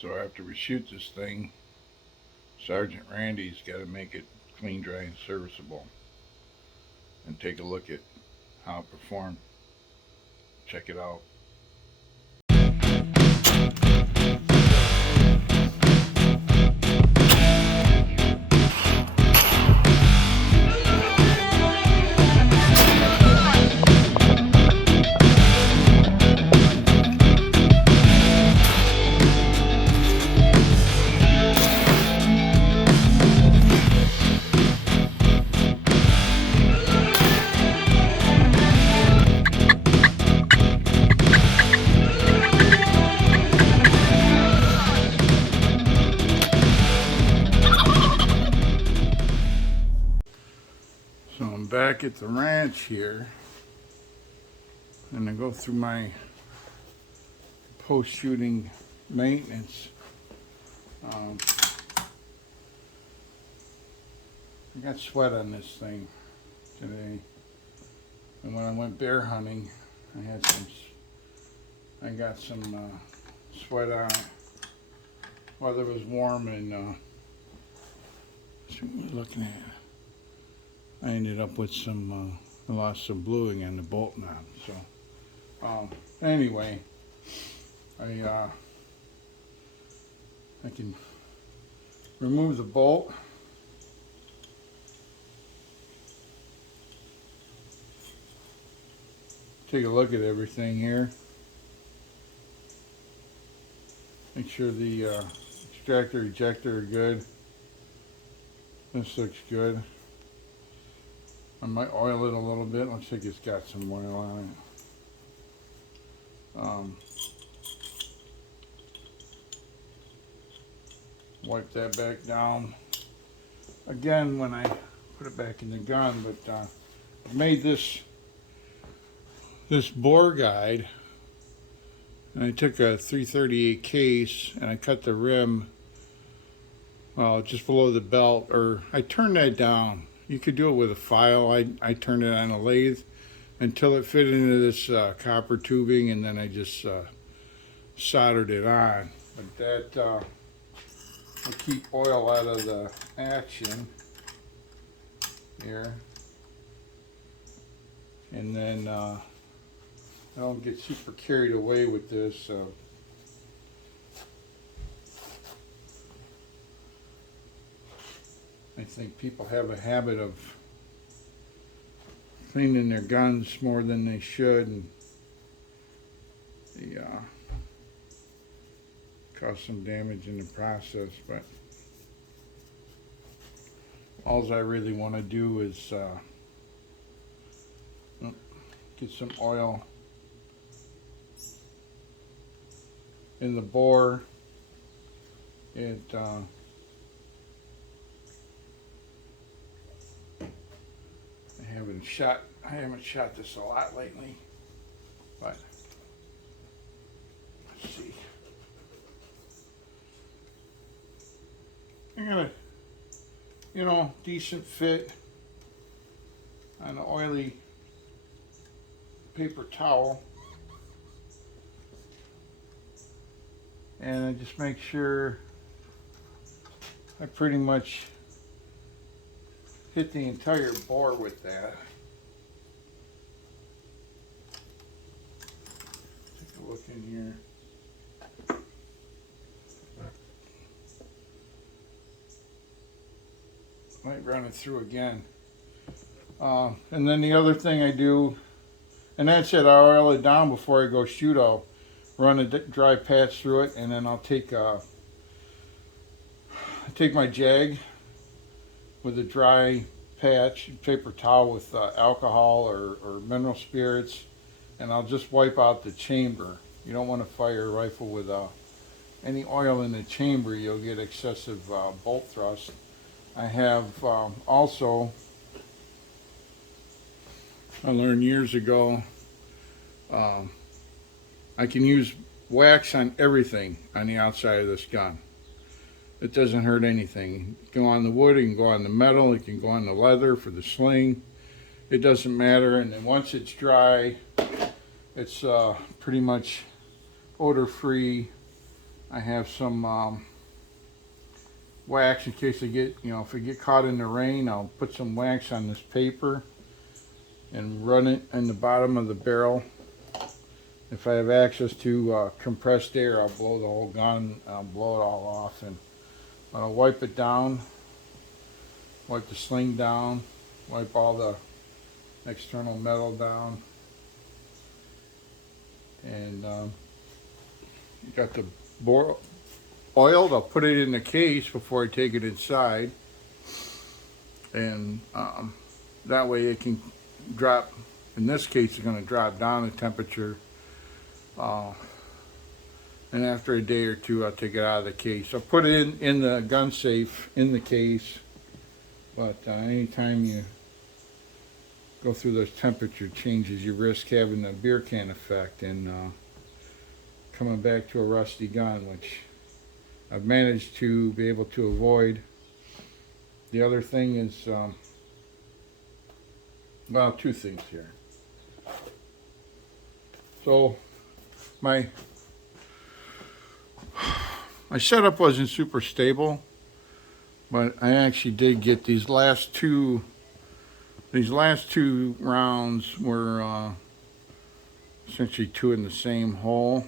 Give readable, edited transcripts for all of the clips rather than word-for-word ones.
So after we shoot this thing, Sergeant Randy's got to make it clean, dry, and serviceable, and take a look at how it performed. Check it out. So I'm back at the ranch here, and I go through my post-shooting maintenance. Um, I got sweat on this thing today, and when I went bear hunting, I got some sweat on it. Weather was warm, and see what we're looking at. I ended up with I lost some bluing on the bolt knob. So, anyway, I can remove the bolt. Take a look at everything here. Make sure the extractor, ejector are good. This looks good. I might oil it a little bit. Looks like it's got some oil on it. Wipe that back down again when I put it back in the gun. But I made this bore guide, and I took a 338 case and I cut the rim just below the belt, or I turned that down. You could do it with a file. I turned it on a lathe until it fit into this copper tubing, and then I just soldered it on. But that will keep oil out of the action here, and then I don't get super carried away with this. I think people have a habit of cleaning their guns more than they should, and they cause some damage in the process. But all I really want to do is get some oil in the bore. I haven't shot this a lot lately, but let's see. I got a, decent fit on an oily paper towel, and I just make sure I pretty much hit the entire bore with that. Take a look in here. Might run it through again. And then the other thing I do, and that's it, I oil it down before I go shoot. I'll run a dry patch through it, and then I'll take my jag with a dry patch, paper towel with alcohol or mineral spirits, and I'll just wipe out the chamber. You don't want to fire a rifle with any oil in the chamber. You'll get excessive bolt thrust. I have also, I learned years ago, I can use wax on everything on the outside of this gun. It doesn't hurt anything. It can go on the wood, it can go on the metal, it can go on the leather for the sling. It doesn't matter. And then once it's dry, it's pretty much odor free I have some wax in case I get, if I get caught in the rain, I'll put some wax on this paper and run it in the bottom of the barrel. If I have access to compressed air, I'll blow the whole gun, I'll blow it all off, and I'll wipe it down, wipe the sling down, wipe all the external metal down, and got the oiled. I'll put it in the case before I take it inside, and that way it can drop. In this case, it's going to drop down the temperature, and after a day or two, I'll take it out of the case. I'll put it in the gun safe in the case, but anytime you go through those temperature changes, you risk having the beer can effect and coming back to a rusty gun, which I've managed to be able to avoid. The other thing is, well, two things here. So my setup wasn't super stable, but I actually did get these last two rounds were essentially two in the same hole.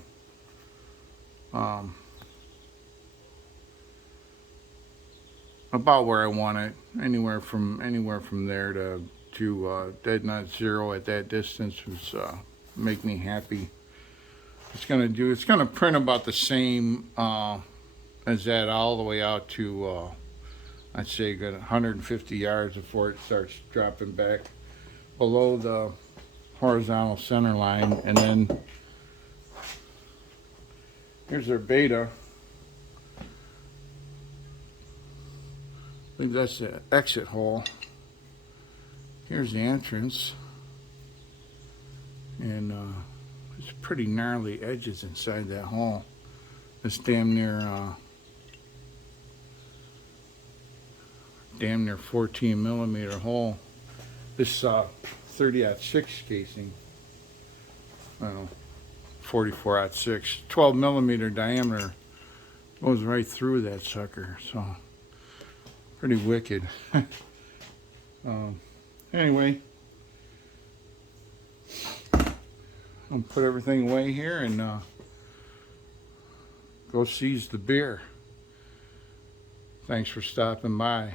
About where I want it, anywhere from there to dead nut zero at that distance was make me happy. It's gonna print about the same as that all the way out to I'd say got 150 yards before it starts dropping back below the horizontal center line. And then here's their beta. I think that's the exit hole. Here's the entrance, and there's pretty gnarly edges inside that hole. It's damn near 14 millimeter hole. This 30-06 casing, well, 44-06, 12 millimeter diameter, goes right through that sucker. So pretty wicked. Anyway, I'll put everything away here and go seize the beer. Thanks for stopping by.